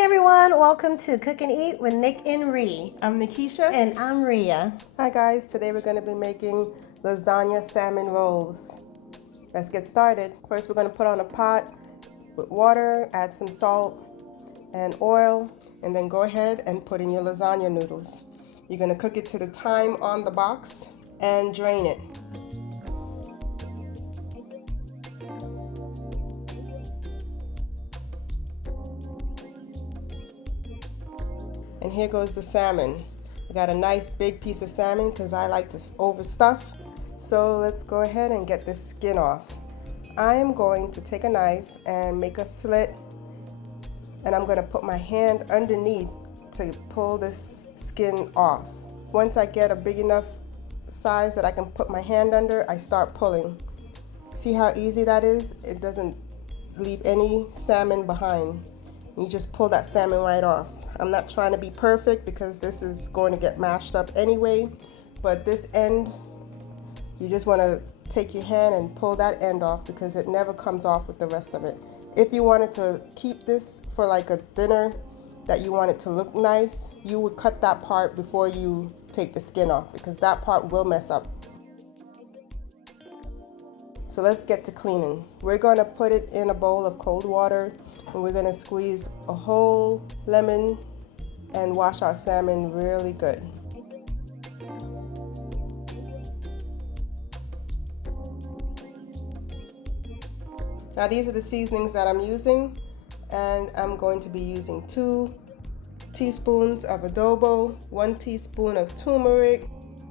Hi everyone, welcome to Cook and Eat with Nick and Ree. I'm Nikisha. And I'm Rhea. Hi guys, today we're going to be making lasagna salmon rolls. Let's get started. First we're going to put on a pot with water, add some salt and oil, and then go ahead and put in your lasagna noodles. You're going to cook it to the time on the box and drain it. And here goes the salmon. I got a nice big piece of salmon because I like to overstuff. So let's go ahead and get this skin off. I am going to take a knife and make a slit, and I'm going to put my hand underneath to pull this skin off. Once I get a big enough size that I can put my hand under, I start pulling. See how easy that is? It doesn't leave any salmon behind. You just pull that salmon right off. I'm not trying to be perfect because this is going to get mashed up anyway, but this end, you just want to take your hand and pull that end off because it never comes off with the rest of it. If you wanted to keep this for like a dinner that you want it to look nice, you would cut that part before you take the skin off because that part will mess up. So let's get to cleaning. We're going to put it in a bowl of cold water, and we're going to squeeze a whole lemon and wash our salmon really good. Now these are the seasonings that I'm using, and I'm going to be using 2 teaspoons of adobo, 1 teaspoon of turmeric,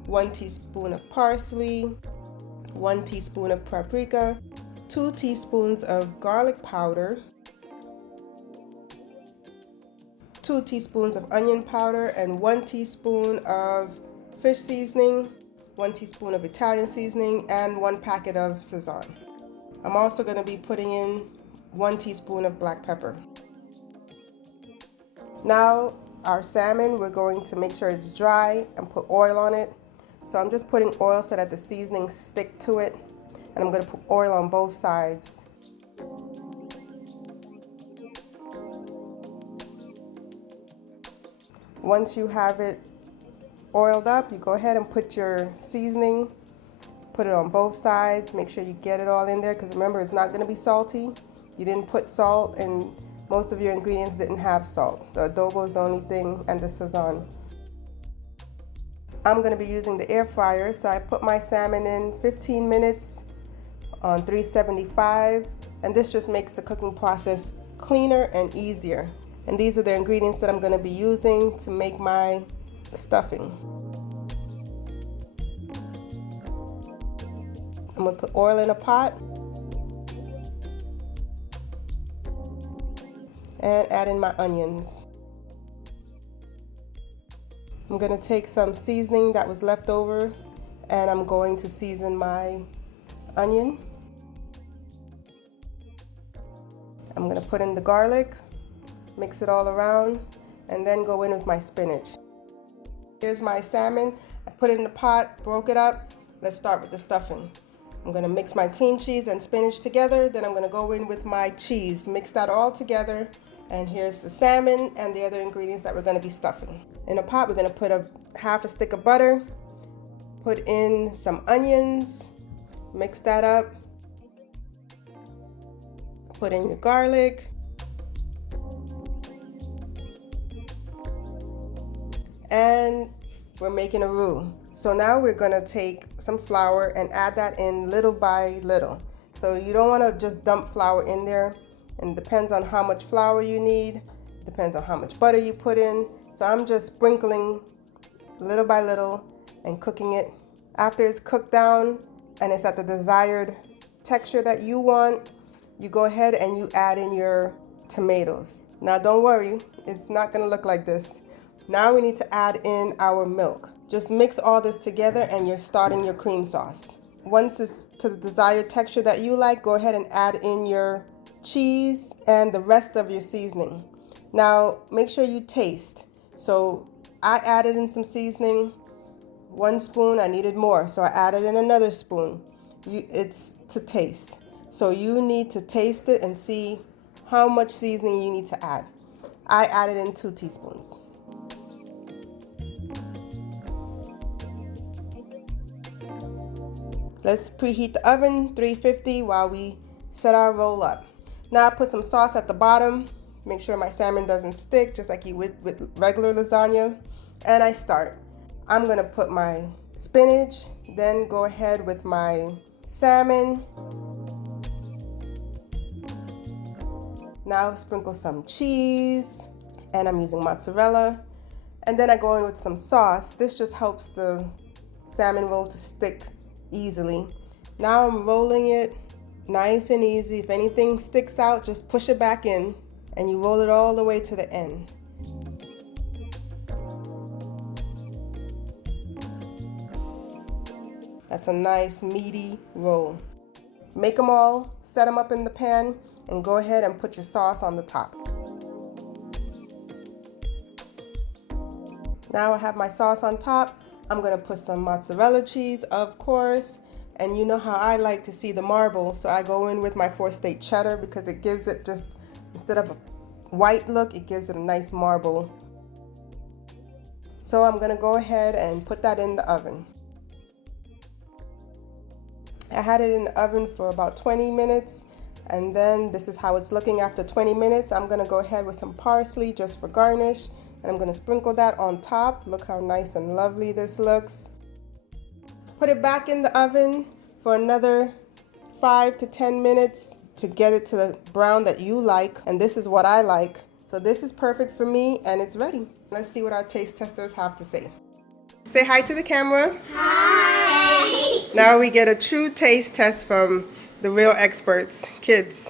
1 teaspoon of parsley, 1 teaspoon of paprika, 2 teaspoons of garlic powder, 2 teaspoons of onion powder, and 1 teaspoon of fish seasoning, 1 teaspoon of Italian seasoning, and 1 packet of Sazon. I'm also going to be putting in 1 teaspoon of black pepper. Now our salmon, we're going to make sure it's dry and put oil on it. So I'm just putting oil so that the seasonings stick to it, and I'm going to put oil on both sides. Once you have it oiled up, you go ahead and put your seasoning, put it on both sides, make sure you get it all in there because remember it's not going to be salty. You didn't put salt, and most of your ingredients didn't have salt. The adobo is the only thing, and the Sazon. I'm going to be using the air fryer, so I put my salmon in 15 minutes on 375, and this just makes the cooking process cleaner and easier. And these are the ingredients that I'm going to be using to make my stuffing. I'm going to put oil in a pot and add in my onions. I'm going to take some seasoning that was left over, and I'm going to season my onion. I'm going to put in the garlic, mix it all around, and then go in with my spinach. Here's my salmon. I put it in the pot, broke it up. Let's start with the stuffing. I'm going to mix my cream cheese and spinach together. Then I'm going to go in with my cheese, mix that all together. And here's the salmon and the other ingredients that we're going to be stuffing. In a pot, we're going to put half a stick of butter, put in some onions, mix that up, put in your garlic, and we're making a roux. So now we're going to take some flour and add that in little by little. So you don't want to just dump flour in there, and it depends on how much flour you need, depends on how much butter you put in. So I'm just sprinkling little by little and cooking it. After it's cooked down and it's at the desired texture that you want, you go ahead and you add in your tomatoes. Now don't worry, it's not going to look like this. Now we need to add in our milk. Just mix all this together and you're starting your cream sauce. Once it's to the desired texture that you like, go ahead and add in your cheese and the rest of your seasoning. Now make sure you taste. So I added in some seasoning, 1 spoon. I needed more, so I added in another spoon. It's to taste. So you need to taste it and see how much seasoning you need to add. I added in 2 teaspoons. Let's preheat the oven 350 while we set our roll up. Now I put some sauce at the bottom. Make sure my salmon doesn't stick, just like you would with regular lasagna. And I start. I'm gonna put my spinach, then go ahead with my salmon. Now sprinkle some cheese, and I'm using mozzarella. And then I go in with some sauce. This just helps the salmon roll to stick easily. Now I'm rolling it nice and easy. If anything sticks out, just push it back in and you roll it all the way to the end. That's a nice meaty roll. Make them all, set them up in the pan, and go ahead and put your sauce on the top. Now I have my sauce on top. I'm gonna put some mozzarella cheese, of course, and you know how I like to see the marble, so I go in with my 4-state cheddar because it gives it just, instead of a white look, it gives it a nice marble. So I'm gonna go ahead and put that in the oven. I had it in the oven for about 20 minutes, and then this is how it's looking after 20 minutes. I'm gonna go ahead with some parsley just for garnish, and I'm gonna sprinkle that on top. Look how nice and lovely this looks. Put it back in the oven for another 5 to 10 minutes to get it to the brown that you like, and this is what I like. So this is perfect for me, and it's ready. Let's see what our taste testers have to say. Say hi to the camera. Hi! Now we get a true taste test from the real experts, kids.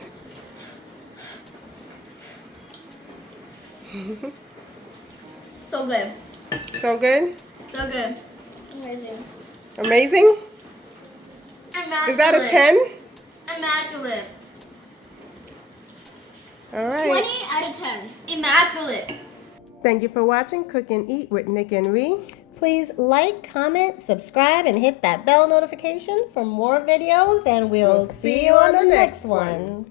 So good. So good? So good. Amazing. Amazing? Immaculate. Is that a 10? Immaculate. All right. 20 out of 10. Immaculate. Thank you for watching Cook and Eat with Nick and Ree. Please like, comment, subscribe, and hit that bell notification for more videos, and we'll see you on the next one.